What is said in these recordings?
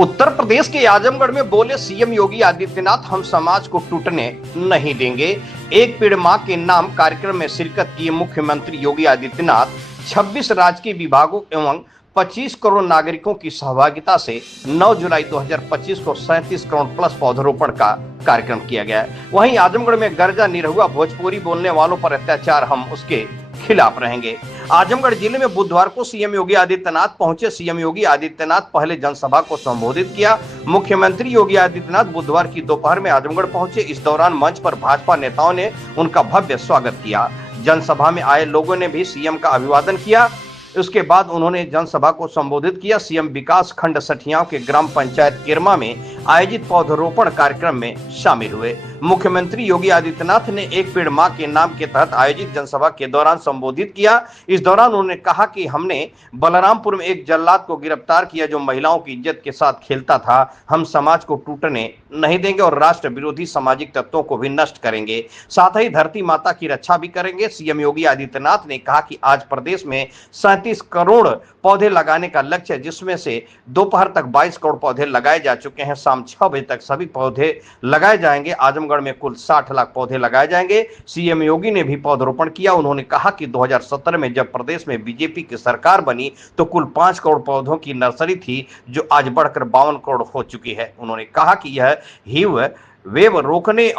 उत्तर प्रदेश के आजमगढ़ में बोले सीएम योगी आदित्यनाथ, हम समाज को टूटने नहीं देंगे। एक पेड़ मां के नाम कार्यक्रम में शिरकत किए मुख्यमंत्री योगी आदित्यनाथ 26 राजकीय विभागों एवं 25 करोड़ नागरिकों की सहभागिता से 9 जुलाई 2025 को 37 करोड़ प्लस पौधरोपण का कार्यक्रम किया गया। वहीं आजमगढ़ में गर्जा निरहुआ भोजपुरी बोलने वालों पर अत्याचार, हम उसके खिलाफ रहेंगे। आजमगढ़ जिले में बुधवार को सीएम योगी आदित्यनाथ पहुंचे। सीएम योगी आदित्यनाथ पहले जनसभा को संबोधित किया। मुख्यमंत्री योगी आदित्यनाथ बुधवार की दोपहर में आजमगढ़ पहुंचे। इस दौरान मंच पर भाजपा नेताओं ने उनका भव्य स्वागत किया। जनसभा में आए लोगों ने भी सीएम का अभिवादन किया। उसके बाद उन्होंने जनसभा को संबोधित किया। सीएम विकास खंड सठियाओं के ग्राम पंचायत किरमा में आयोजित पौधरोपण कार्यक्रम में शामिल हुए। मुख्यमंत्री योगी आदित्यनाथ ने एक पेड़ मां के नाम के तहत आयोजित जनसभा के दौरान संबोधित किया। इस दौरान उन्होंने कहा कि हमने बलरामपुर में एक जल्लाद को गिरफ्तार किया जो महिलाओं की इज्जत के साथ खेलता था। हम समाज को टूटने नहीं देंगे और राष्ट्र विरोधी सामाजिक तत्वों को भी नष्ट करेंगे, साथ ही धरती माता की रक्षा भी करेंगे। सीएम योगी आदित्यनाथ ने कहा कि आज प्रदेश में 37 करोड़ पौधे लगाने का लक्ष्य है, जिसमें से दोपहर तक 22 करोड़ पौधे लगाए जा चुके हैं। शाम 6 बजे तक सभी पौधे लगाए जाएंगे। आजमगढ़ में कुल 60 लाख पौधे लगाए जाएंगे। सीएम योगी ने भी पौधरोपण किया। उन्होंने कहा कि 2017 में जब प्रदेश में बीजेपी की सरकार बनी तो कुल 5 करोड़ पौधों की नर्सरी थी, जो आज बढ़कर 52 करोड़ हो चुकी है। उन्होंने कहा कि यह हीट वेव रोकने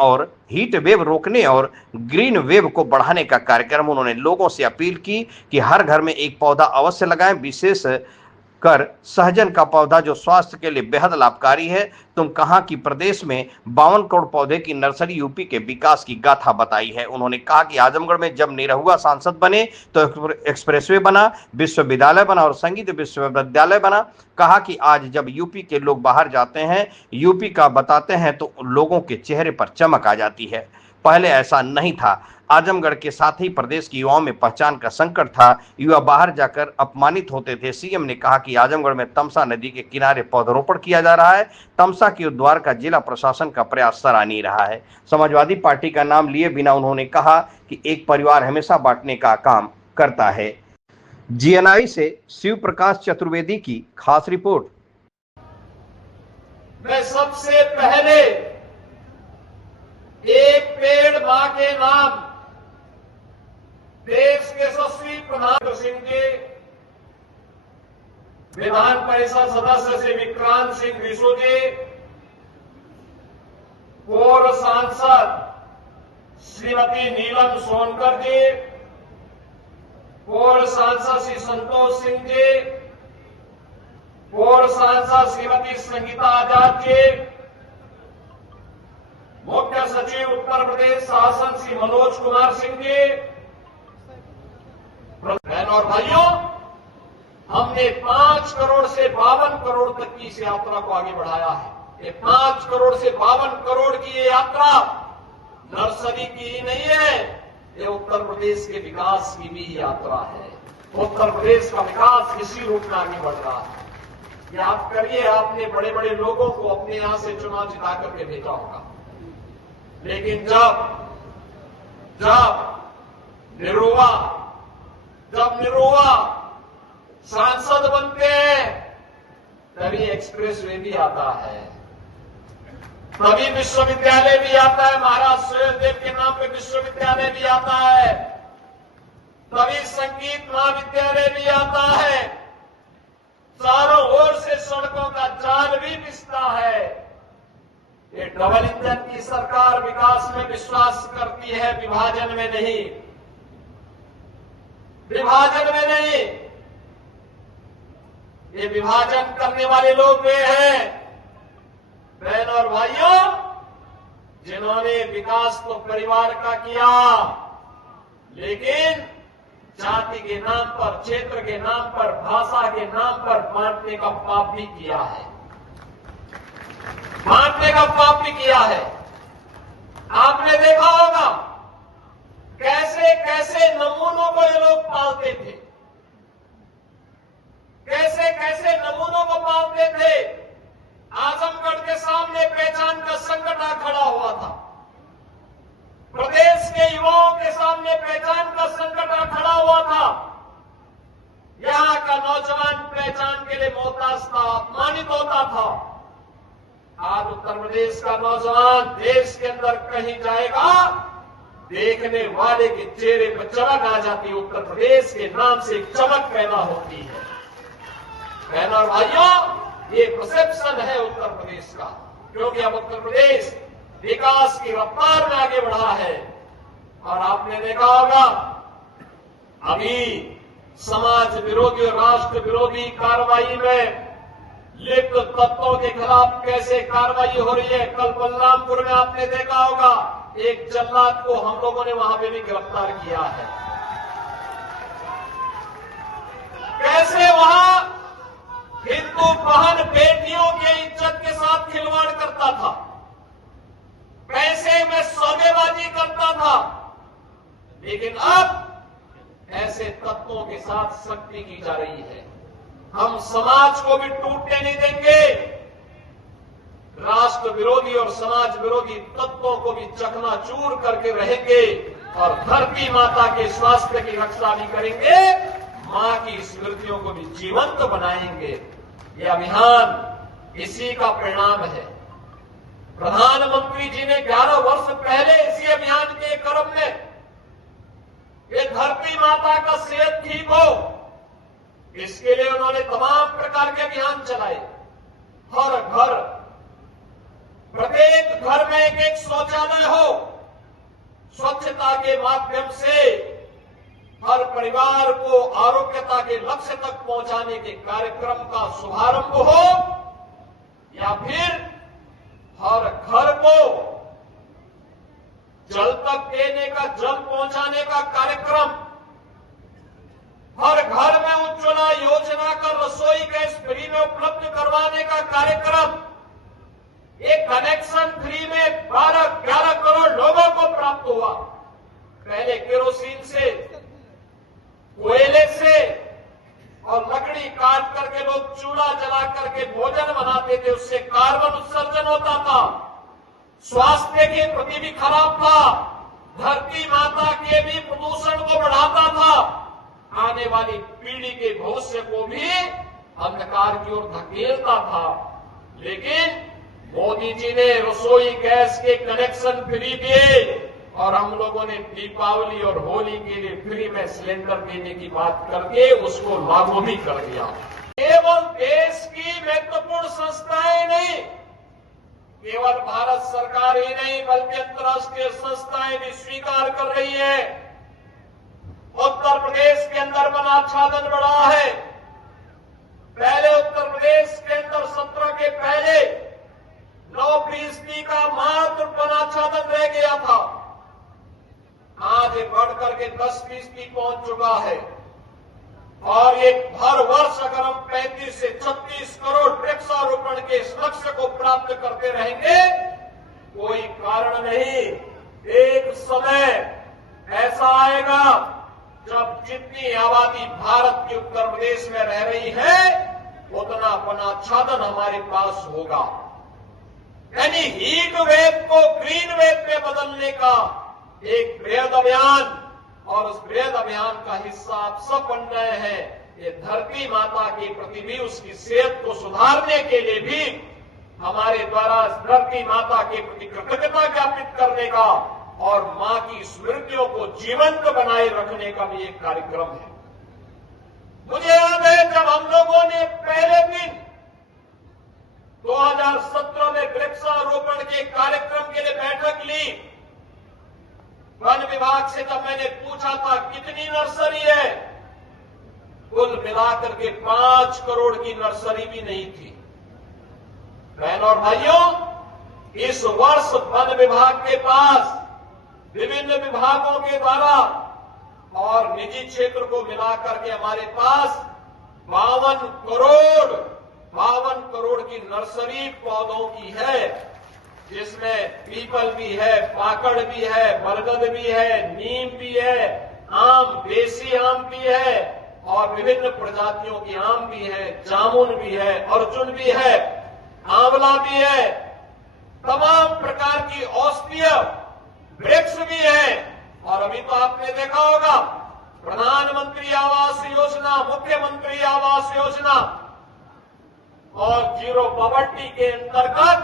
और ग्रीन वेव को बढ़ाने का कार्यक्रम। उन्होंने लोगों से अपील की कि हर घर में एक पौधा अवश्य लगाएं, विशेष कर सहजन का पौधा जो स्वास्थ्य के लिए बेहद लाभकारी है। तुम कहा कि प्रदेश में 52 करोड़ पौधे की नर्सरी यूपी के विकास की गाथा बताई है। उन्होंने कहा कि आजमगढ़ में जब निरहुआ सांसद बने तो एक्सप्रेसवे बना, विश्वविद्यालय बना और संगीत विश्वविद्यालय बना। कहा कि आज जब यूपी के लोग बाहर जाते हैं, यूपी का बताते हैं तो लोगों के चेहरे पर चमक आ जाती है। पहले ऐसा नहीं था। आजमगढ़ के साथ ही प्रदेश के युवाओं में पहचान का संकट था। युवा बाहर जाकर अपमानित होते थे। सीएम ने कहा कि आजमगढ़ में तमसा नदी के किनारे पौधरोपण किया जा रहा है। तमसा के उद्धार का जिला प्रशासन का प्रयास सराहनीय रहा है। समाजवादी पार्टी का नाम लिए बिना उन्होंने कहा कि एक परिवार हमेशा बांटने का काम करता है। जीएनआई से शिव प्रकाश चतुर्वेदी की खास रिपोर्ट। मैं सबसे पहले एक पेड़ मां के नाम देश के यशस्वी प्रधानमंत्री सिंह जी, विधान परिषद सदस्य श्री विक्रांत सिंह रिसो जी, पूर्व सांसद श्रीमती नीलम सोनकर जी, पूर्व सांसद श्री संतोष सिंह जी, पूर्व सांसद श्रीमती संगीता आजाद जी, मुख्य सचिव उत्तर प्रदेश शासन श्री मनोज कुमार सिंह जी। बहन और भाइयों, हमने 5 करोड़ से 52 करोड़ तक की इस यात्रा को आगे बढ़ाया है। ये 5 करोड़ से 52 करोड़ की ये यात्रा नर्सरी की ही नहीं है, ये उत्तर प्रदेश के विकास की भी यात्रा है। उत्तर प्रदेश का विकास इसी रूप में आगे बढ़ रहा है। याद करिए, आपने बड़े बड़े लोगों को अपने यहां से चुनाव जिता करके भेजा होगा, लेकिन जब निरहुआ सांसद बनते हैं तभी एक्सप्रेसवे भी आता है, तभी विश्वविद्यालय भी आता है, महाराज सूर्यदेव के नाम पे विश्वविद्यालय भी आता है, तभी संगीत महाविद्यालय भी आता है, चारों ओर से सड़कों का जाल भी बिछता है। ये डबल इंजन की सरकार विकास में विश्वास करती है, विभाजन में नहीं। विभाजन में नहीं, ये विभाजन करने वाले लोग वे हैं, बहन और भाइयों, जिन्होंने विकास तो परिवार का किया, लेकिन जाति के नाम पर, क्षेत्र के नाम पर, भाषा के नाम पर बांटने का पाप भी किया है। बांटने का पाप भी किया है। आपने देखा होगा कैसे कैसे नमूनों को ये लोग पालते थे, कैसे कैसे नमूनों को पालते थे। आजमगढ़ के सामने पहचान का संकट आ खड़ा हुआ था, प्रदेश के युवाओं के सामने पहचान का संकट आ खड़ा हुआ था। यहां का नौजवान पहचान के लिए मोहताज था, अपमानित होता था। प्रदेश का नौजवान देश के अंदर कहीं जाएगा, देखने वाले के चेहरे पर चमक आ जाती है। उत्तर प्रदेश के नाम से एक चमक पैदा होती है। बहनों और भाइयों, ये परसेप्शन है उत्तर प्रदेश का, क्योंकि अब उत्तर प्रदेश विकास की रफ्तार में आगे बढ़ा है। और आपने देखा होगा अभी समाज विरोधी और राष्ट्र विरोधी कार्रवाई में लिप्त तत्वों के खिलाफ कैसे कार्रवाई हो रही है। कल बलरामपुर में आपने देखा होगा एक जल्लाद को हम लोगों ने वहां पे भी गिरफ्तार किया है। कैसे वहां हिंदू बहन बेटियों की इज्जत के साथ खिलवाड़ करता था, पैसे में सौदेबाजी करता था, लेकिन अब ऐसे तत्वों के साथ सख्ती की जा रही है। हम समाज को भी टूटने नहीं देंगे, राष्ट्र विरोधी और समाज विरोधी तत्वों को भी चकनाचूर करके रहेंगे और धरती माता के स्वास्थ्य की रक्षा भी करेंगे, मां की स्मृतियों को भी जीवंत बनाएंगे। ये अभियान इसी का परिणाम है। प्रधानमंत्री जी ने 11 वर्ष पहले इसी अभियान के क्रम में ये धरती माता का सेहत ठीक हो, इसके लिए उन्होंने तमाम प्रकार के अभियान चलाए। हर घर, प्रत्येक घर में एक एक शौचालय हो, स्वच्छता के माध्यम से हर परिवार को आरोग्यता के लक्ष्य तक पहुंचाने के कार्यक्रम का शुभारंभ हो, या फिर हर घर को जल तक देने का, जल पहुंचाने का कार्यक्रम, हर घर में उज्ज्वला योजना का रसोई गैस फ्री में उपलब्ध करवाने का कार्यक्रम, एक कनेक्शन फ्री में 12-11 करोड़ लोगों को प्राप्त हुआ। पहले केरोसिन से, कोयले से और लकड़ी काट करके लोग चूल्हा जला करके भोजन बनाते थे, उससे कार्बन उत्सर्जन होता था, स्वास्थ्य के प्रति भी खराब था, धरती माता के भी प्रदूषण को बढ़ाता था, आने वाली पीढ़ी के भविष्य को भी अंधकार की ओर धकेलता था। लेकिन मोदी जी ने रसोई गैस के कनेक्शन फ्री दिए और हम लोगों ने दीपावली और होली के लिए फ्री में सिलेंडर देने की बात करके उसको लागू भी कर दिया। केवल देश की महत्वपूर्ण संस्थाएं नहीं, केवल भारत सरकार ही नहीं, बल्कि अंतर्राष्ट्रीय संस्थाएं भी स्वीकार कर रही है। उत्तर प्रदेश के अंदर वनाच्छादन बढ़ा है। पहले उत्तर प्रदेश के अंदर 17 के पहले 9% का मात्र वनाच्छादन रह गया था, आज ये बढ़कर के 10% पहुंच चुका है। और ये हर वर्ष अगर हम 35 से 36 करोड़ वृक्षारोपण के इस लक्ष्य को प्राप्त करते रहेंगे, कोई कारण नहीं, एक समय ऐसा आएगा जब जितनी आबादी भारत के उत्तर प्रदेश में रह रही है उतना वनाच्छादन हमारे पास होगा। यानी हीट वेव को ग्रीन वेव में बदलने का एक बृहद अभियान, और उस बृहद अभियान का हिस्सा आप सब बन रहे हैं। ये धरती माता के प्रति भी, उसकी सेहत को सुधारने के लिए भी हमारे द्वारा धरती माता के प्रति कृतज्ञता ज्ञापित करने का और मां की स्मृतियों को जीवंत बनाए रखने का भी एक कार्यक्रम है। मुझे याद है जब हम लोगों ने पहले दिन 2017 में वृक्षारोपण के कार्यक्रम के लिए बैठक ली, वन विभाग से जब मैंने पूछा था कितनी नर्सरी है, कुल मिलाकर के 5 करोड़ की नर्सरी भी नहीं थी। बहनों और भाइयों, इस वर्ष वन विभाग के पास विभिन्न विभागों के द्वारा और निजी क्षेत्र को मिलाकर के हमारे पास 52 करोड़ की नर्सरी पौधों की है, जिसमें पीपल भी है, पाकड़ भी है, बरगद भी है, नीम भी है, आम, देसी आम भी है और विभिन्न प्रजातियों की आम भी है, जामुन भी है, अर्जुन भी है, आंवला भी है, तमाम प्रकार की औषधीय वृक्ष भी है। और अभी तो आपने देखा होगा प्रधानमंत्री आवास योजना, मुख्यमंत्री आवास योजना और जीरो पॉवर्टी के अंतर्गत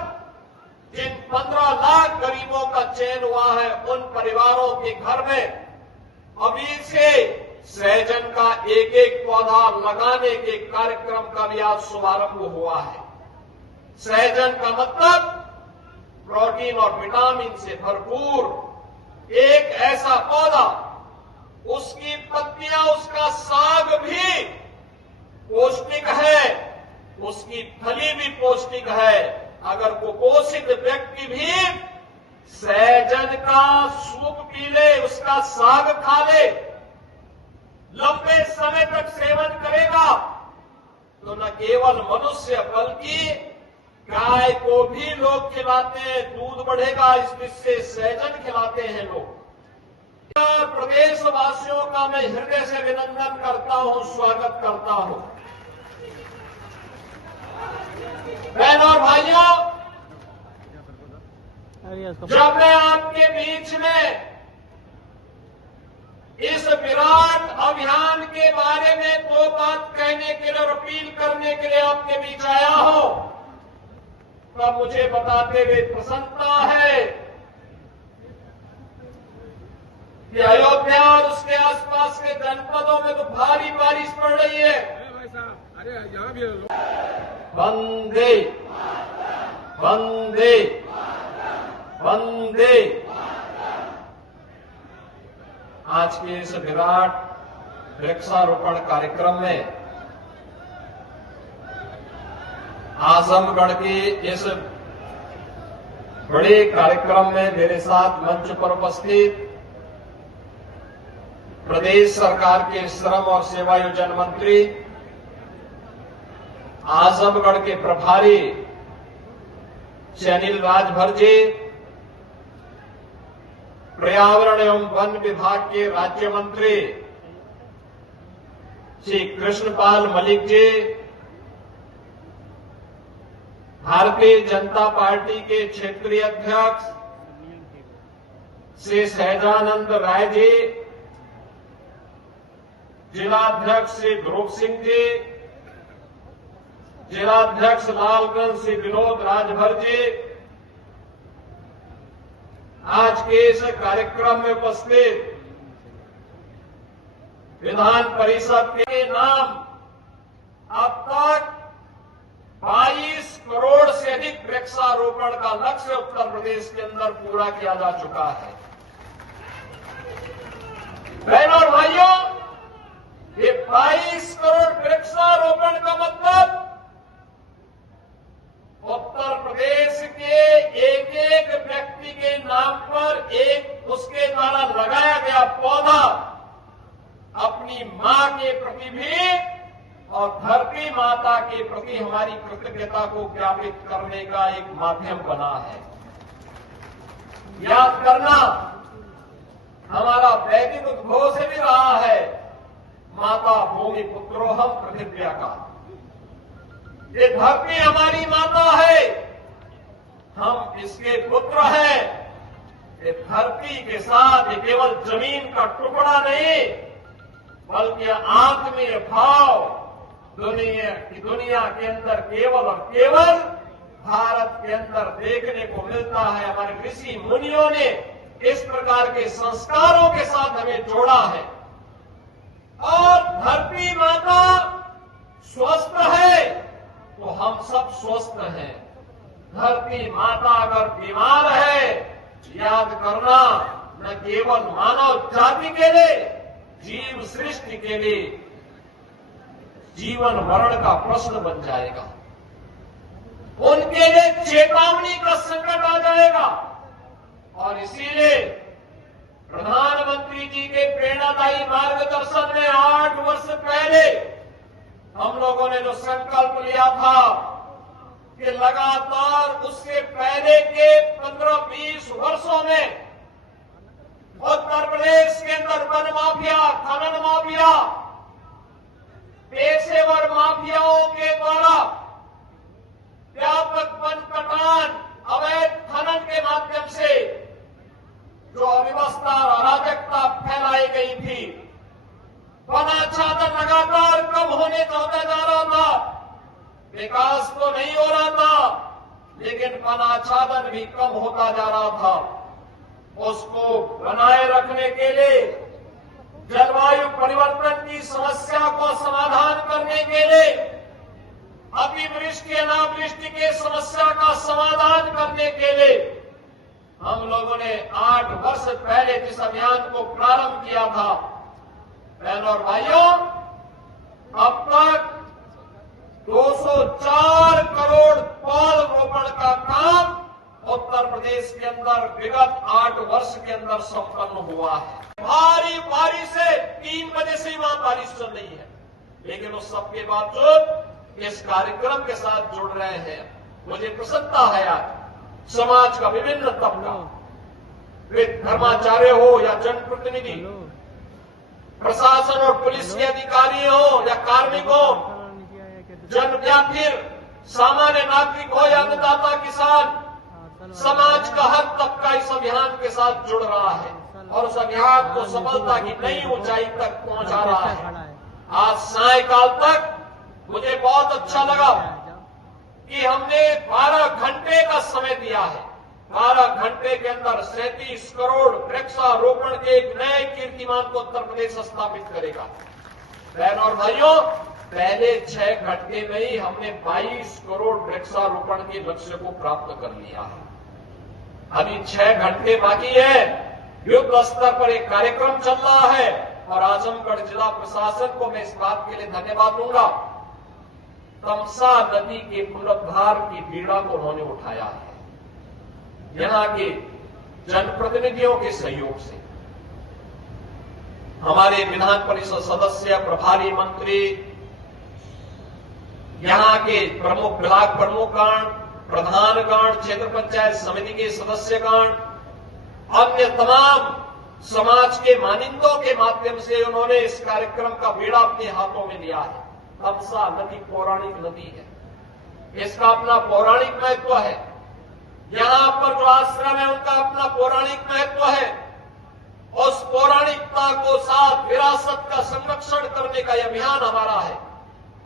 जिन 15 लाख गरीबों का चयन हुआ है, उन परिवारों के घर में अभी से सहजन का एक एक पौधा लगाने के कार्यक्रम का भी आज शुभारंभ हुआ है। सहजन का मतलब प्रोटीन और विटामिन से भरपूर एक ऐसा पौधा, उसकी पत्तियां, उसका साग भी पौष्टिक है, उसकी फली भी पौष्टिक है। अगर कुपोषित व्यक्ति भी सहजन का सूप पी ले, उसका साग खा ले, लंबे समय तक सेवन करेगा, तो न केवल मनुष्य बल्कि गाय को भी लोग खिलाते हैं, दूध बढ़ेगा, इससे सहजन खिलाते हैं लोग। प्रदेशवासियों का मैं हृदय से अभिनंदन करता हूं, स्वागत करता हूं। बहनों और भाइयों, जब मैं आपके बीच में इस विराट अभियान के बारे में दो बात कहने के लिए और अपील करने के लिए आपके बीच आया हूं, तब मुझे बताते हुए प्रसन्नता है कि अयोध्या और उसके आसपास के जनपदों में तो भारी बारिश पड़ रही है। वंदे वंदे वंदे। आज के इस विराट वृक्षारोपण कार्यक्रम में आजमगढ़ के इस बड़े कार्यक्रम में मेरे साथ मंच पर उपस्थित प्रदेश सरकार के श्रम और सेवायोजन मंत्री, आजमगढ़ के प्रभारी श्री अनिल राजभर जी, पर्यावरण एवं वन विभाग के राज्य मंत्री श्री कृष्णपाल मलिक जी, भारतीय जनता पार्टी के क्षेत्रीय अध्यक्ष श्री सहजानंद राय जी, जिलाध्यक्ष श्री ध्रुव सिंह जी, जिलाध्यक्ष लालगंज श्री विनोद राजभर जी, आज के इस कार्यक्रम में उपस्थित विधान परिषद के नाम अब तक 22 करोड़ से अधिक वृक्षारोपण का लक्ष्य उत्तर प्रदेश के अंदर पूरा किया जा चुका है। बहनों और भाइयों, ये 22 करोड़ वृक्षारोपण का मतलब उत्तर प्रदेश के एक एक व्यक्ति के नाम पर एक उसके द्वारा लगाया गया पौधा अपनी मां के प्रति भी और धरती माता के प्रति हमारी कृतज्ञता को ज्ञापित करने का एक माध्यम बना है। याद करना हमारा वैदिक उद्भव से भी रहा है, माता भूमि पुत्रोहम पृथिव्या का। ये धरती हमारी माता है, हम इसके पुत्र हैं। ये धरती के साथ ये केवल जमीन का टुकड़ा नहीं, बल्कि आत्मीय भाव दुनिया के अंदर केवल और केवल भारत के अंदर देखने को मिलता है। हमारे ऋषि मुनियों ने इस प्रकार के संस्कारों के साथ हमें जोड़ा है। और धरती माता स्वस्थ है तो हम सब स्वस्थ हैं। धरती माता अगर बीमार है, याद करना न केवल मानव जाति के लिए, जीव सृष्टि के लिए जीवन मरण का प्रश्न बन जाएगा। उनके लिए चेतावनी का संकट आ जाएगा। और इसीलिए प्रधानमंत्री जी के प्रेरणादायी मार्गदर्शन में 8 वर्ष पहले हम लोगों ने जो संकल्प लिया था कि लगातार उससे पहले के 15-20 वर्षों में उत्तर प्रदेश के अंदर वन माफिया, खनन माफिया, पेशेवर माफियाओं के द्वारा व्यापक वन कटान, अवैध खनन के माध्यम से जो अव्यवस्था और अराजकता फैलाई गई थी, वनाच्छादन लगातार कम होने होता जा रहा था, विकास तो नहीं हो रहा था, लेकिन वनाच्छादन भी कम होता जा रहा था। उसको बनाए रखने के लिए, जलवायु परिवर्तन की समस्या को समाधान करने के लिए, अतिवृष्टि अनावृष्टि के समस्या का समाधान करने के लिए हम लोगों ने 8 वर्ष पहले जिस अभियान को प्रारंभ किया था, बहनों और भाइयों, अब तक 204 करोड़ पौध रोपण का काम उत्तर प्रदेश के अंदर विगत 8 वर्ष के अंदर संपन्न हुआ है। भारी बारिश से 3 बजे से ही वहां बारिश चल रही है, लेकिन उस सबके बावजूद इस कार्यक्रम के साथ जुड़ रहे हैं। मुझे प्रसन्नता है आज समाज का विभिन्न तबका, वे धर्माचार्य हो या जनप्रतिनिधि, प्रशासन और पुलिस के अधिकारी हो या कार्मिक हो, जन या फिर सामान्य नागरिक हो या अन्नदाता किसान, समाज का हर तबका इस अभियान के साथ जुड़ रहा है और उस अभियान को सफलता की नई ऊंचाई तक पहुंचा रहा है। आज सायंकाल तक मुझे बहुत अच्छा लगा कि हमने 12 घंटे का समय दिया है। 12 घंटे के अंदर 37 करोड़ वृक्षारोपण के एक नए कीर्तिमान को उत्तर प्रदेश स्थापित करेगा। बहनों और भाइयों, पहले 6 घंटे में ही हमने 22 करोड़ वृक्षारोपण के लक्ष्य को प्राप्त कर लिया है। अभी 6 घंटे बाकी है। युद्ध स्तर पर एक कार्यक्रम चल रहा है और आजमगढ़ जिला प्रशासन को मैं इस बात के लिए धन्यवाद दूंगा। तमसा नदी के पुनरुद्धार की पीड़ा को उन्होंने उठाया है यहां के जनप्रतिनिधियों के सहयोग से। हमारे विधान परिषद सदस्य, प्रभारी मंत्री, यहां के प्रमुख ब्लॉक प्रमुखगण, प्रधानगण, क्षेत्र पंचायत समिति के सदस्यगण, अन्य तमाम समाज के मानिंदों के माध्यम से उन्होंने इस कार्यक्रम का बीड़ा अपने हाथों में लिया है। तमसा नदी पौराणिक नदी है, इसका अपना पौराणिक महत्व है। यहां पर जो आश्रम है उनका अपना पौराणिक महत्व है। उस पौराणिकता को साथ विरासत का संरक्षण करने का यह अभियान हमारा है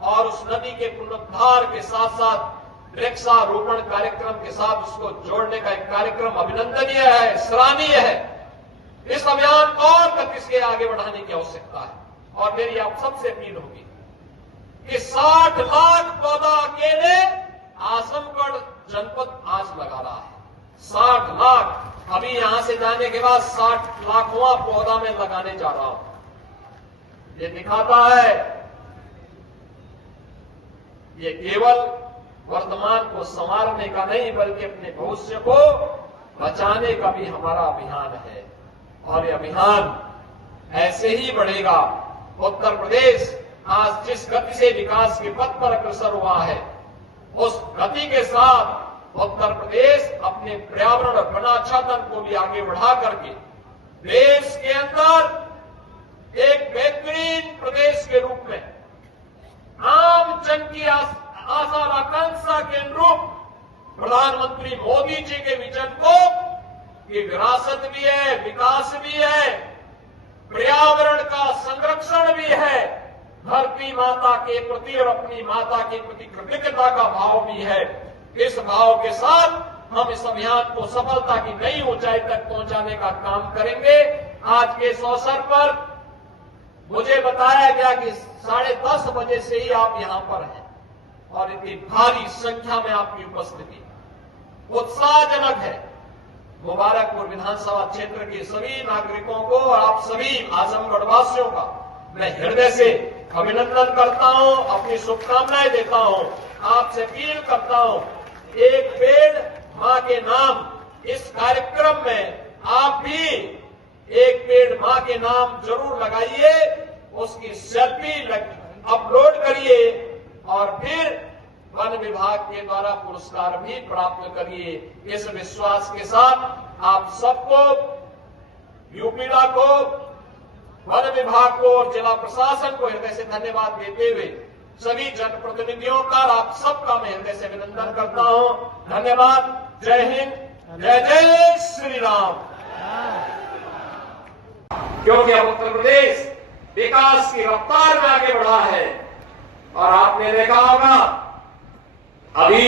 और उस नदी के पुनरुद्धार के साथ साथ वृक्षारोपण कार्यक्रम के साथ उसको जोड़ने का एक कार्यक्रम अभिनंदनीय है, सराहनीय है। इस अभियान को और गति से आगे बढ़ाने की आवश्यकता है और मेरी आप सबसे अपील होगी कि 60 लाख पौधा अकेले आजमगढ़ जनपद आज लगा रहा है। 60 लाख। अभी यहां से जाने के बाद 60 लाखवां पौधा में लगाने जा रहा हूं। ये दिखाता है ये केवल वर्तमान को संवारने का नहीं बल्कि अपने भविष्य को बचाने का भी हमारा अभियान है और ये अभियान ऐसे ही बढ़ेगा। उत्तर प्रदेश आज जिस गति से विकास के पथ पर अग्रसर हुआ है, उस गति के साथ उत्तर प्रदेश अपने पर्यावरण और वनाच्छादन को भी आगे बढ़ा करके देश के अंदर एक बेहतरीन प्रदेश के रूप में आम जन की आशा और आकांक्षा के अनुरूप प्रधानमंत्री मोदी जी के विजन को ये विरासत भी है, विकास भी है, पर्यावरण का संरक्षण भी है, धरती माता के प्रति और अपनी माता के प्रति कृतज्ञता का भाव भी है। इस भाव के साथ हम इस अभियान को सफलता की नई ऊंचाई तक पहुंचाने का काम करेंगे। आज के इस अवसर पर मुझे बताया गया कि 10:30 बजे से ही आप यहां पर हैं और इतनी भारी संख्या में आपकी उपस्थिति उत्साहजनक है। मुबारकपुर विधानसभा क्षेत्र के सभी नागरिकों को और आप सभी आजमगढ़ वासियों का मैं हृदय से अभिनंदन करता हूं, अपनी शुभकामनाएं देता हूं, आपसे अपील करता हूं, एक पेड़ मां के नाम इस कार्यक्रम में आप भी एक पेड़ मां के नाम जरूर लगाइए, उसकी सेल्फी अपलोड करिए और फिर वन विभाग के द्वारा पुरस्कार भी प्राप्त करिए। इस विश्वास के साथ आप सबको, यूपीडा को, वन विभाग को और जिला प्रशासन को हृदय से धन्यवाद देते हुए सभी जनप्रतिनिधियों का आप सबका मैं हृदय से अभिनंदन करता हूं। धन्यवाद। जय हिंद, जय जय श्री राम। क्योंकि अब उत्तर प्रदेश विकास की रफ्तार में आगे बढ़ा है और आपने देखा होगा अभी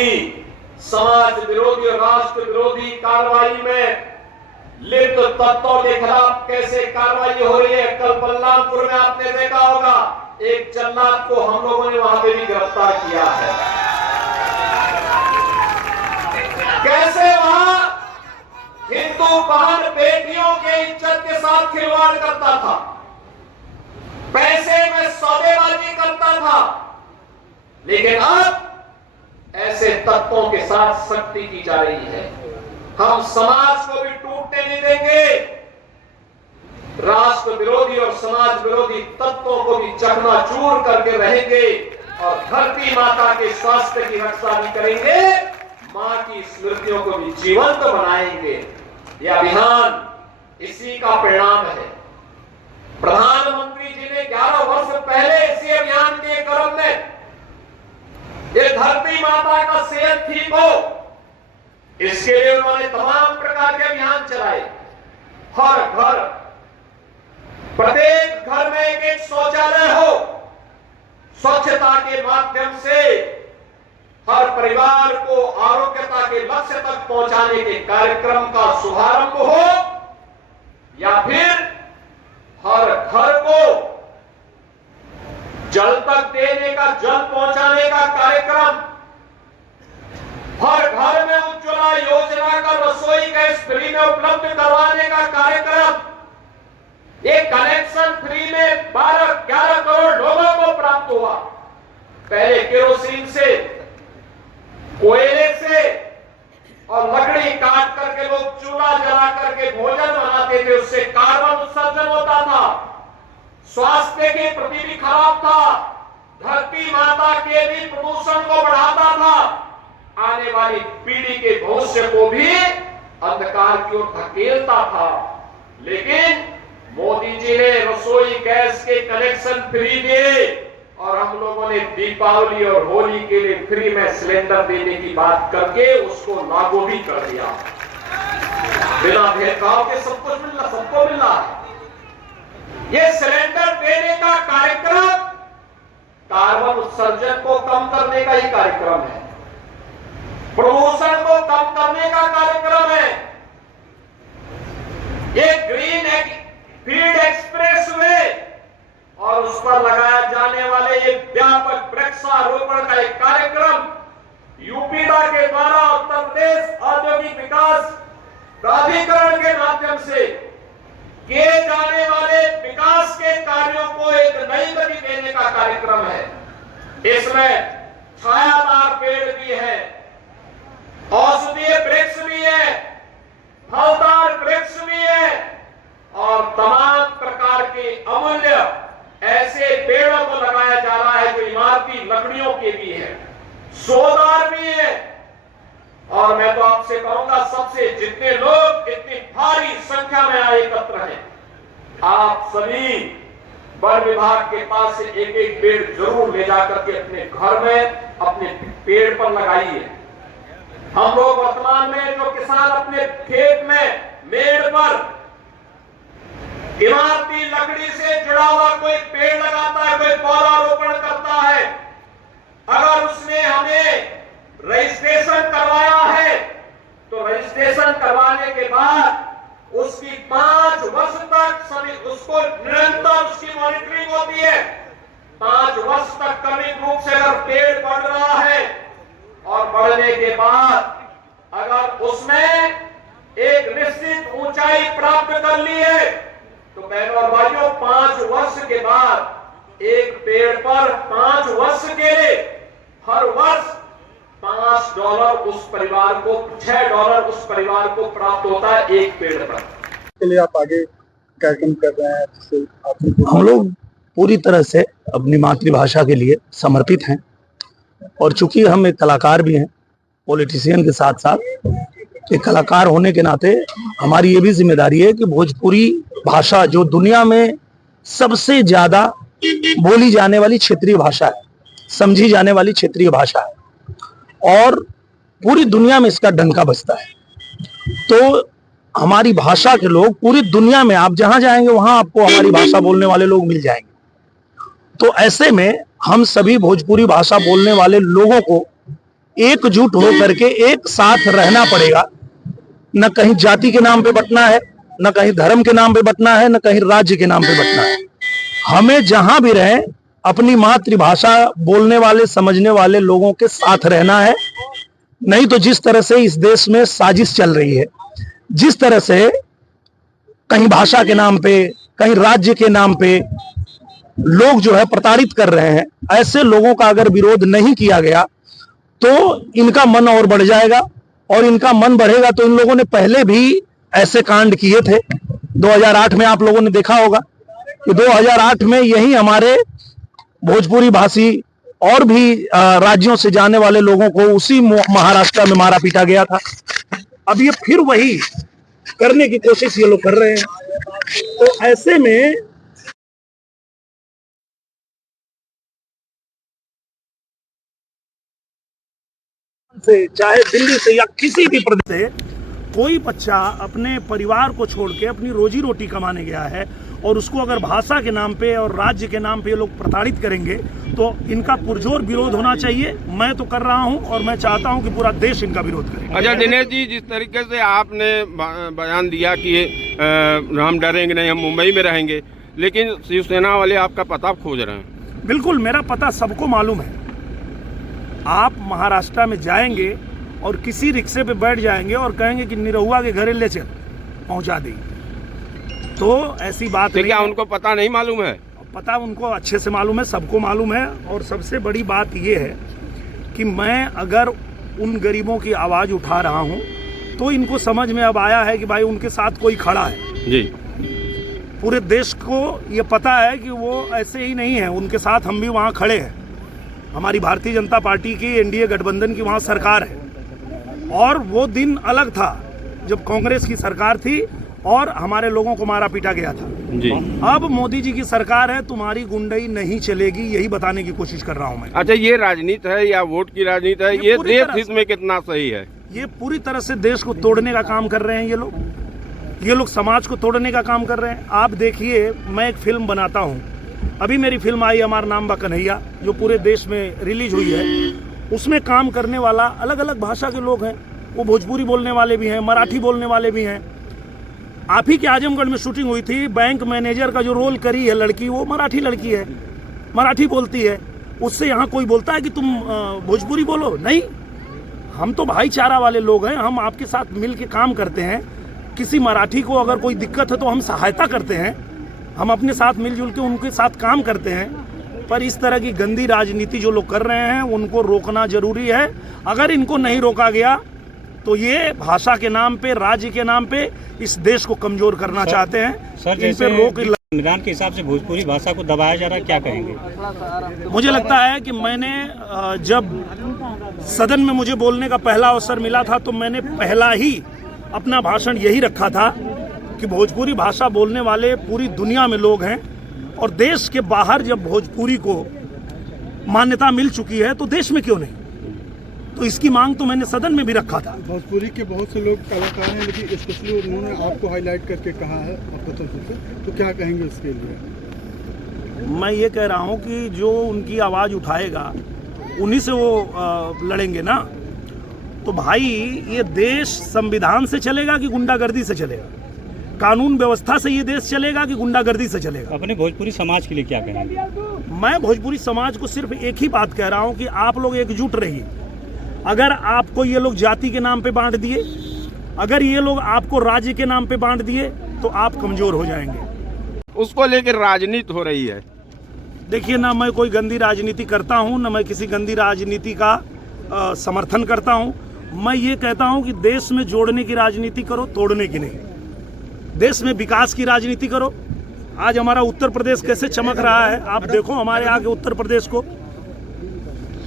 समाज विरोधी और राष्ट्र विरोधी कार्रवाई में लिप्त तत्वों के खिलाफ कैसे कार्रवाई हो रही है। कल बलरामपुर में आपने देखा होगा, एक जल्लाद को हम लोगों ने वहां पे भी गिरफ्तार किया है। कैसे वहां हिंदू बहन बेटियों के इज्जत के साथ खिलवाड़ करता था, पैसे में सौदेबाजी करता था, लेकिन अब ऐसे तत्वों के साथ सख्ती की जा रही है। हम समाज को भी टूटने नहीं देंगे, राष्ट्र विरोधी और समाज विरोधी तत्वों को भी चकनाचूर करके रहेंगे और धरती माता के स्वास्थ्य की रक्षा भी करेंगे, मां की स्मृतियों को भी जीवंत बनाएंगे। यह अभियान इसी का परिणाम है। प्रधानमंत्री जी ने 11 वर्ष पहले इसी अभियान के क्रम में ये धरती माता का सेहत ठीक हो, इसके लिए उन्होंने तमाम प्रकार के अभियान चलाए। हर घर, प्रत्येक घर में एक एक शौचालय हो, स्वच्छता के माध्यम से हर परिवार को आरोग्यता के लक्ष्य तक पहुंचाने के कार्यक्रम का शुभारंभ हो, या फिर हर घर को जल तक देने का, जल पहुंचाने का कार्यक्रम, हर घर में उज्ज्वला योजना का रसोई गैस फ्री में उपलब्ध करवाने का कार्यक्रम, एक कनेक्शन फ्री में 12-11 करोड़ लोगों को प्राप्त हुआ। पहले केरोसिन से, कोयले से और लकड़ी काट करके लोग चूल्हा जला करके भोजन बनाते थे, उससे कार्बन उत्सर्जन होता था, स्वास्थ्य के प्रति भी खराब था, धरती माता के भी प्रदूषण को बढ़ाता था, आने वाली पीढ़ी के भविष्य को भी अंधकार की ओर धकेलता था। लेकिन मोदी जी ने रसोई गैस के कनेक्शन फ्री दिए और हम लोगों ने दीपावली और होली के लिए फ्री में सिलेंडर देने की बात करके उसको लागू भी कर दिया। बिना भेदभाव के सब कुछ मिलना, सबको मिलना है। ये सिलेंडर देने का कार्यक्रम कार्बन उत्सर्जन को कम करने का ही कार्यक्रम है, प्रदूषण को कम करने का कार्यक्रम है। ये ग्रीन फील्ड एक्सप्रेस वे और उस पर लगाया जाने वाले ये व्यापक वृक्षारोपण का एक कार्यक्रम यूपीडा के द्वारा उत्तर प्रदेश औद्योगिक विकास प्राधिकरण के माध्यम से किए जाने वाले विकास के कार्यों को एक नई गति देने का कार्यक्रम है। इसमें छायादार पेड़ भी है, औषधीय वृक्ष भी है, फलदार वृक्ष भी है और तमाम प्रकार के अमूल्य ऐसे पेड़ों को लगाया जा रहा है जो इमारती लकड़ियों के भी है, सोदार भी है। और मैं तो आपसे कहूंगा, सबसे जितने लोग इतनी भारी संख्या में आए एकत्र हैं, आप सभी वन विभाग के पास से एक एक पेड़ जरूर ले जाकर के अपने घर में अपने पेड़ पर लगाइए। हम लोग वर्तमान में जो किसान अपने खेत में मेड़ पर इमारती लकड़ी से जुड़ा हुआ कोई पेड़ लगाता है, कोई पौधारोपण करता है, अगर उसने हमें रजिस्ट्रेशन करवाया है तो रजिस्ट्रेशन करवाने के बाद उसकी 5 वर्ष तक उसको निरंतर उसकी मॉनिटरिंग होती है। 5 वर्ष तक क्रमिक रूप से अगर पेड़ बढ़ रहा है और बढ़ने के बाद अगर उसने एक निश्चित ऊंचाई प्राप्त कर ली है तो बहनों और भाइयों 5 वर्ष के बाद एक पेड़ पर 5 वर्ष के लिए हर वर्ष $5 उस परिवार को, $6 उस परिवार को प्राप्त होता है एक पेड़ पर। के लिए आप आगे कार्यक्रम कर रहे हैं, जिससे हम लोग पूरी तरह से अपनी मातृभाषा के लिए समर्पित हैं और चूंकि हम एक कलाकार भी हैं, पॉलिटिशियन के साथ साथ एक कलाकार होने के नाते हमारी ये भी जिम्मेदारी है कि भोजपुरी भाषा जो दुनिया में सबसे ज्यादा बोली जाने वाली क्षेत्रीय भाषा है, समझी जाने वाली क्षेत्रीय भाषा है और पूरी दुनिया में इसका डंका बजता है, तो हमारी भाषा के लोग पूरी दुनिया में आप जहां जाएंगे वहां आपको हमारी भाषा बोलने वाले लोग मिल जाएंगे। तो ऐसे में हम सभी भोजपुरी भाषा बोलने वाले लोगों को एकजुट होकर के एक साथ रहना पड़ेगा। न कहीं जाति के नाम पे बंटना है, न कहीं धर्म के नाम पे बंटना है, न कहीं राज्य के नाम पे बंटना है। हमें जहां भी रहें अपनी मातृभाषा बोलने वाले समझने वाले लोगों के साथ रहना है। नहीं तो जिस तरह से इस देश में साजिश चल रही है, जिस तरह से कहीं भाषा के नाम पे, कहीं राज्य के नाम पे लोग जो है प्रताड़ित कर रहे हैं, ऐसे लोगों का अगर विरोध नहीं किया गया तो इनका मन और बढ़ जाएगा, और इनका मन बढ़ेगा तो इन लोगों ने पहले भी ऐसे कांड किए थे। 2008 में आप लोगों ने देखा होगा कि 2008 में यही हमारे भोजपुरी भाषी और भी राज्यों से जाने वाले लोगों को उसी महाराष्ट्र में मारा पीटा गया था। अब ये फिर वही करने की कोशिश ये लोग कर रहे हैं। तो ऐसे में से, चाहे दिल्ली से या किसी भी प्रदेश से कोई बच्चा अपने परिवार को छोड़ के अपनी रोजी रोटी कमाने गया है और उसको अगर भाषा के नाम पे और राज्य के नाम पे ये लोग प्रताड़ित करेंगे तो इनका पुरजोर विरोध होना चाहिए। मैं तो कर रहा हूं और मैं चाहता हूं कि पूरा देश इनका विरोध करे। अच्छा दिनेश जी, जिस तरीके से आपने बयान दिया कि हम डरेंगे नहीं, हम मुंबई में रहेंगे, लेकिन शिवसेना वाले आपका पता खोज रहे हैं। बिल्कुल, मेरा पता सबको मालूम है। आप महाराष्ट्र में जाएंगे और किसी रिक्शे पे बैठ जाएंगे और कहेंगे कि निरहुआ के घरे ले चल, पहुंचा देंगे, तो ऐसी बात नहीं। क्या उनको पता नहीं मालूम है? पता उनको अच्छे से मालूम है, सबको मालूम है। और सबसे बड़ी बात यह है कि मैं अगर उन गरीबों की आवाज़ उठा रहा हूं तो इनको समझ में अब आया है कि भाई उनके साथ कोई खड़ा है जी। पूरे देश को ये पता है कि वो ऐसे ही नहीं है, उनके साथ हम भी वहाँ खड़े हैं। हमारी भारतीय जनता पार्टी की एनडीए गठबंधन की वहाँ सरकार है, और वो दिन अलग था जब कांग्रेस की सरकार थी और हमारे लोगों को मारा पीटा गया था जी। अब मोदी जी की सरकार है, तुम्हारी गुंडई नहीं चलेगी, यही बताने की कोशिश कर रहा हूं मैं। अच्छा, ये राजनीति है या वोट की राजनीति है? ये देश हित में कितना सही है? ये पूरी तरह से देश को तोड़ने का काम कर रहे हैं ये लोग समाज को तोड़ने का काम कर रहे हैं। आप देखिए, मैं एक फिल्म बनाता हूँ, अभी मेरी फिल्म आई हमारा नाम बा कन्हैया, जो पूरे देश में रिलीज हुई है। उसमें काम करने वाला अलग अलग भाषा के लोग हैं, वो भोजपुरी बोलने वाले भी हैं, मराठी बोलने वाले भी हैं। आप ही के आजमगढ़ में शूटिंग हुई थी, बैंक मैनेजर का जो रोल करी है लड़की, वो मराठी लड़की है, मराठी बोलती है। उससे यहाँ कोई बोलता है कि तुम भोजपुरी बोलो? नहीं, हम तो भाईचारा वाले लोग हैं, हम आपके साथ मिल के काम करते हैं। किसी मराठी को अगर कोई दिक्कत है तो हम सहायता करते हैं, हम अपने साथ मिलजुल के उनके साथ काम करते हैं। पर इस तरह की गंदी राजनीति जो लोग कर रहे हैं उनको रोकना जरूरी है। अगर इनको नहीं रोका गया तो ये भाषा के नाम पे, राज्य के नाम पे इस देश को कमजोर करना चाहते हैं। सर, इन पे रोक संविधान के हिसाब से भोजपुरी भाषा को दबाया जा रहा है, क्या कहेंगे? मुझे लगता है कि मैंने जब सदन में मुझे बोलने का पहला अवसर मिला था तो मैंने पहला ही अपना भाषण यही रखा था कि भोजपुरी भाषा बोलने वाले पूरी दुनिया में लोग हैं, और देश के बाहर जब भोजपुरी को मान्यता मिल चुकी है तो देश में क्यों नहीं। तो इसकी मांग तो मैंने सदन में भी रखा था। भोजपुरी के बहुत से लोग कलाकार हैं, लेकिन स्पेशली उन्होंने आपको हाईलाइट करके कहा है आपको तरफ से, तो क्या कहेंगे इसके लिए? मैं ये कह रहा हूँ कि जो उनकी आवाज़ उठाएगा उन्हीं से वो लड़ेंगे ना। तो भाई, ये देश संविधान से चलेगा कि गुंडागर्दी से चलेगा? कानून व्यवस्था से ये देश चलेगा कि गुंडागर्दी से चलेगा? अपने भोजपुरी समाज के लिए क्या कहेंगे? मैं भोजपुरी समाज को सिर्फ एक ही बात कह रहा हूँ कि आप लोग एकजुट रहिए। अगर आपको ये लोग जाति के नाम पे बांट दिए, अगर ये लोग आपको राज्य के नाम पे बांट दिए, तो आप कमजोर हो जाएंगे। उसको लेकर राजनीति हो रही है। देखिए ना, मैं कोई गंदी राजनीति करता हूँ, ना मैं किसी गंदी राजनीति का समर्थन करता हूँ। मैं ये कहता हूँ कि देश में जोड़ने की राजनीति करो, तोड़ने की नहीं। देश में विकास की राजनीति करो। आज हमारा उत्तर प्रदेश कैसे चमक रहा है, आप देखो हमारे आगे उत्तर प्रदेश को।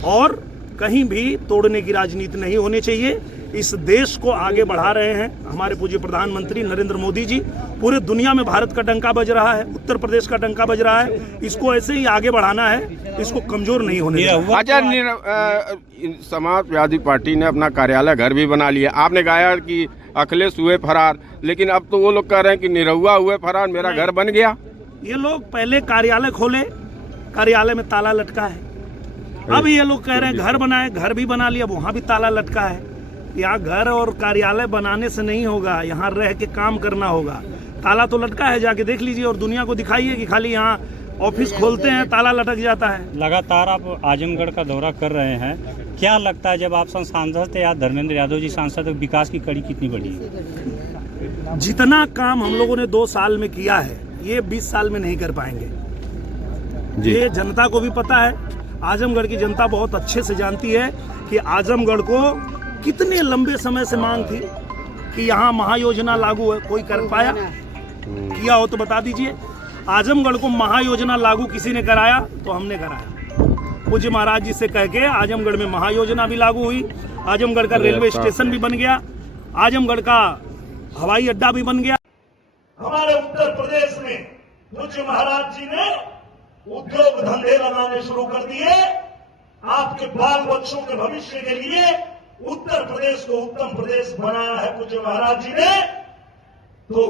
और कहीं भी तोड़ने की राजनीति नहीं होनी चाहिए। इस देश को आगे बढ़ा रहे हैं हमारे पूज्य प्रधानमंत्री नरेंद्र मोदी जी। पूरे दुनिया में भारत का डंका बज रहा है, उत्तर प्रदेश का डंका बज रहा है। इसको ऐसे ही आगे बढ़ाना है, इसको कमजोर नहीं होने देना। अच्छा, समाजवादी पार्टी ने अपना कार्यालय घर भी बना लिया। आपने कहा कि अखिलेश हुए फरार, लेकिन अब तो वो लोग कह रहे हैं कि निरहुआ हुए फरार, मेरा घर बन गया। ये लोग पहले कार्यालय खोले, कार्यालय में ताला लटका है। अब ये लोग कह रहे हैं घर बनाए, घर भी बना लिया, वहां भी ताला लटका है। यहाँ घर और कार्यालय बनाने से नहीं होगा, यहाँ रह के काम करना होगा। ताला तो लटका है, जाके देख लीजिए और दुनिया को दिखाइए कि खाली यहाँ ऑफिस खोलते हैं ताला लटक जाता है। लगातार आप आजमगढ़ का दौरा कर रहे हैं, क्या लगता है जब आप सांसद थे या धर्मेंद्र यादव जी सांसद, विकास की कड़ी कितनी बढ़ी है? जितना काम हम लोगों ने 2 साल में किया है ये 20 साल में नहीं कर पाएंगे। ये जनता को भी पता है, आजमगढ़ की जनता बहुत अच्छे से जानती है कि आजमगढ़ को कितने लंबे समय से मांग थी कि यहाँ महायोजना लागू है, कोई कर पाया? किया हो तो बता दीजिए। आजमगढ़ को महायोजना लागू किसी ने कराया तो हमने कराया। पूज्य महाराज जी से कह के आजमगढ़ में महायोजना भी लागू हुई, आजमगढ़ का रेलवे स्टेशन भी बन गया, आजमगढ़ का हवाई अड्डा भी बन गया। हमारे उत्तर प्रदेश में पूज्य महाराज जी ने उद्योग धंधे लगाने शुरू कर दिए। आपके बाल बच्चों के भविष्य के लिए उत्तर प्रदेश को उत्तम प्रदेश बनाया है पूज्य महाराज जी ने, तो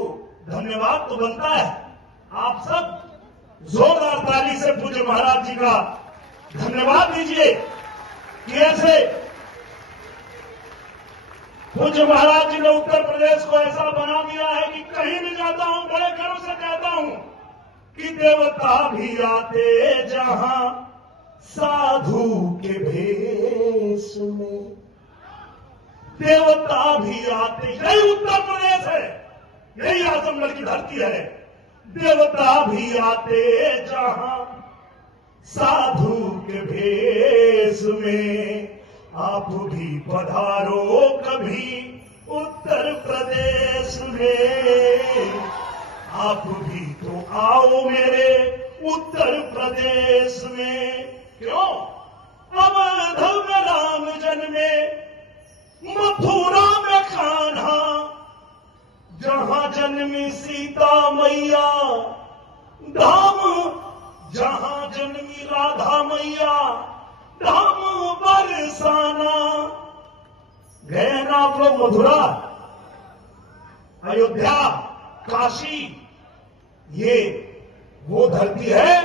धन्यवाद तो बनता है। आप सब जोरदार ताली से पूज्य महाराज जी का धन्यवाद दीजिए कि ऐसे पूज्य महाराज जी ने उत्तर प्रदेश को ऐसा बना दिया है कि कहीं भी जाता हूं बड़े गर्व से कहता हूं कि देवता भी आते जहां साधु के भेष में, देवता भी आते। यही उत्तर प्रदेश है, यही आजमगढ़ की धरती है। देवता भी आते जहां साधु के भेष में, आप भी पधारो कभी उत्तर प्रदेश में, आप भी तो आओ मेरे उत्तर प्रदेश में। क्यों? अवध में राम जन्मे, मथुरा में कान्हा, जहां जन्मी सीता मैया, धाम जहां जन्मी राधा मैया, धाम बरसाना। गए ना आप लोग मथुरा, अयोध्या, काशी? ये वो धरती है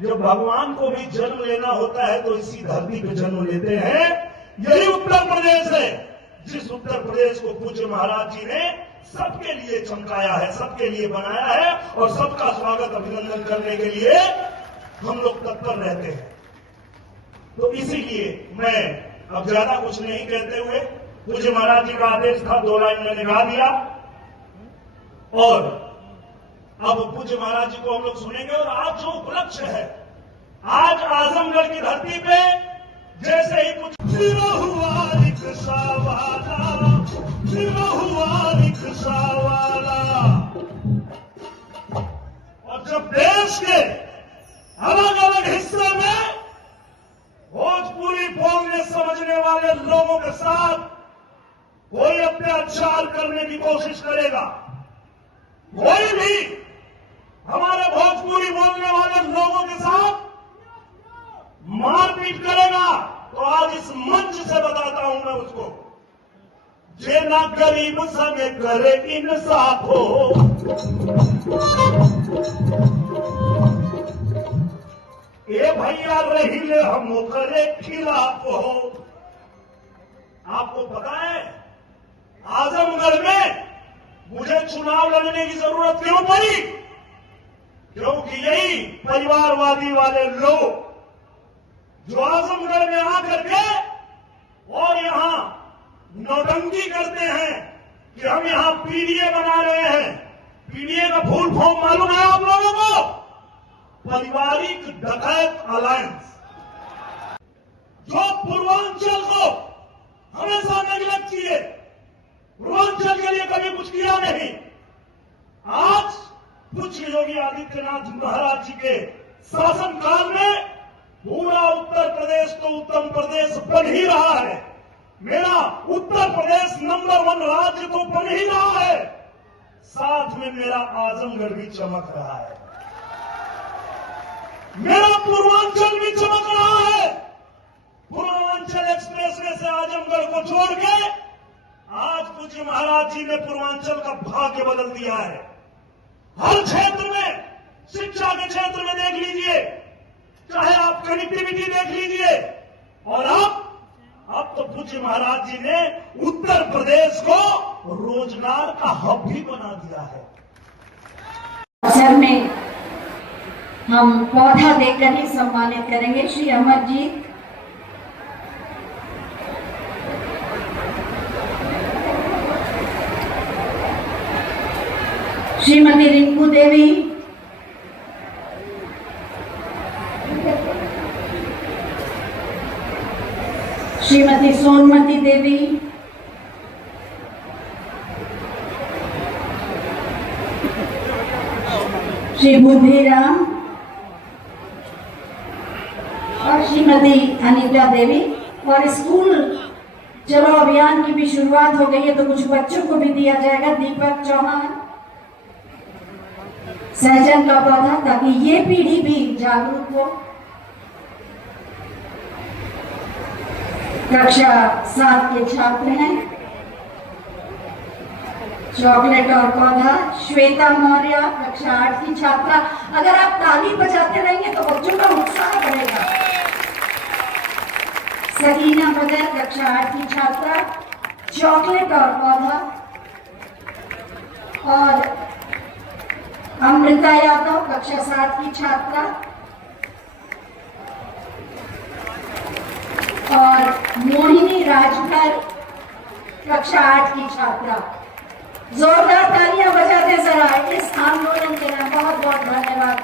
जो भगवान को भी जन्म लेना होता है तो इसी धरती पे जन्म लेते हैं। यही उत्तर प्रदेश है, जिस उत्तर प्रदेश को पूज्य महाराज जी ने सबके लिए चमकाया है, सबके लिए बनाया है, और सबका स्वागत अभिनंदन करने के लिए हम लोग तत्पर रहते हैं। तो इसीलिए मैं अब ज्यादा कुछ नहीं कहते हुए, पूज्य महाराज जी का आदेश था, 2 लाइन मैंने गा दिया, और अब पूज्य महाराज जी को हम लोग सुनेंगे। और आज जो उपलक्ष्य है, आज आजमगढ़ की धरती पे जैसे ही कुछ हुआ रिक्शा वाला, हुआ रिक्शा वाला, और जब देश के अलग अलग हिस्से में भोजपुरी बोलने समझने वाले लोगों के साथ कोई अत्याचार करने की कोशिश करेगा, कोई भी हमारे भोजपुरी बोलने वाले लोगों के साथ मारपीट करेगा, तो आज इस मंच से बताता हूं मैं उसको, जे ना गरीब संगे करे इंसाफ हो, ए भैया रही ले हम करे खिलाफ हो। आपको पता है आजमगढ़ में मुझे चुनाव लड़ने की जरूरत क्यों पड़ी? क्योंकि यही परिवारवादी वाले लोग जो आजमगढ़ में आकर के और यहां नौटंकी करते हैं कि हम यहां पीडीए बना रहे हैं। पीडीए का फुल फॉर्म मालूम है आप लोगों को? पारिवारिक डकैत अलायंस, जो पूर्वांचल को हमेशा नेग्लेक्ट किए, पूर्वांचल के लिए कभी कुछ किया नहीं। आज पूज्य योगी आदित्यनाथ महाराज जी के शासनकाल में पूरा उत्तर प्रदेश तो उत्तम प्रदेश बन ही रहा है। मेरा उत्तर प्रदेश नंबर 1 राज्य तो बन ही रहा है, साथ में मेरा आजमगढ़ भी चमक रहा है, मेरा पूर्वांचल भी चमक रहा है। पूर्वांचल एक्सप्रेसवे से आजमगढ़ को जोड़ के आज पूज्य महाराज जी ने पूर्वांचल का भाग्य बदल दिया है। हर क्षेत्र में, शिक्षा के क्षेत्र में देख लीजिए, चाहे आप कनेक्टिविटी देख लीजिए, और अब तो पूज्य महाराज जी ने उत्तर प्रदेश को रोजगार का हब भी बना दिया है। अवसर में हम पौधा देकर ही सम्मानित करेंगे श्री अमरजीत। श्रीमती रिंकू देवी, श्रीमती सोनमती देवी, श्री बुद्धिराम और श्रीमती अनीता देवी। और स्कूल चलो अभियान की भी शुरुआत हो गई है तो कुछ बच्चों को भी दिया जाएगा। दीपक चौहान, सहजन का पौधा, ताकि ये पीढ़ी भी जागरूक हो। कक्षा 7 के छात्र हैं। चॉकलेट और पौधा श्वेता मौर्य, कक्षा 8 की छात्रा। अगर आप ताली बजाते रहेंगे तो बच्चों का उत्साह बढ़ेगा। सकीना बदर, कक्षा 8 की छात्रा, चॉकलेट और पौधा। और अमृता यादव, कक्षा 7 की छात्रा। और मोहिनी राजभर, कक्षा 8 की छात्रा। जोरदार तालियां बजाते जरा इस आंदोलन के लिए। बहुत बहुत धन्यवाद।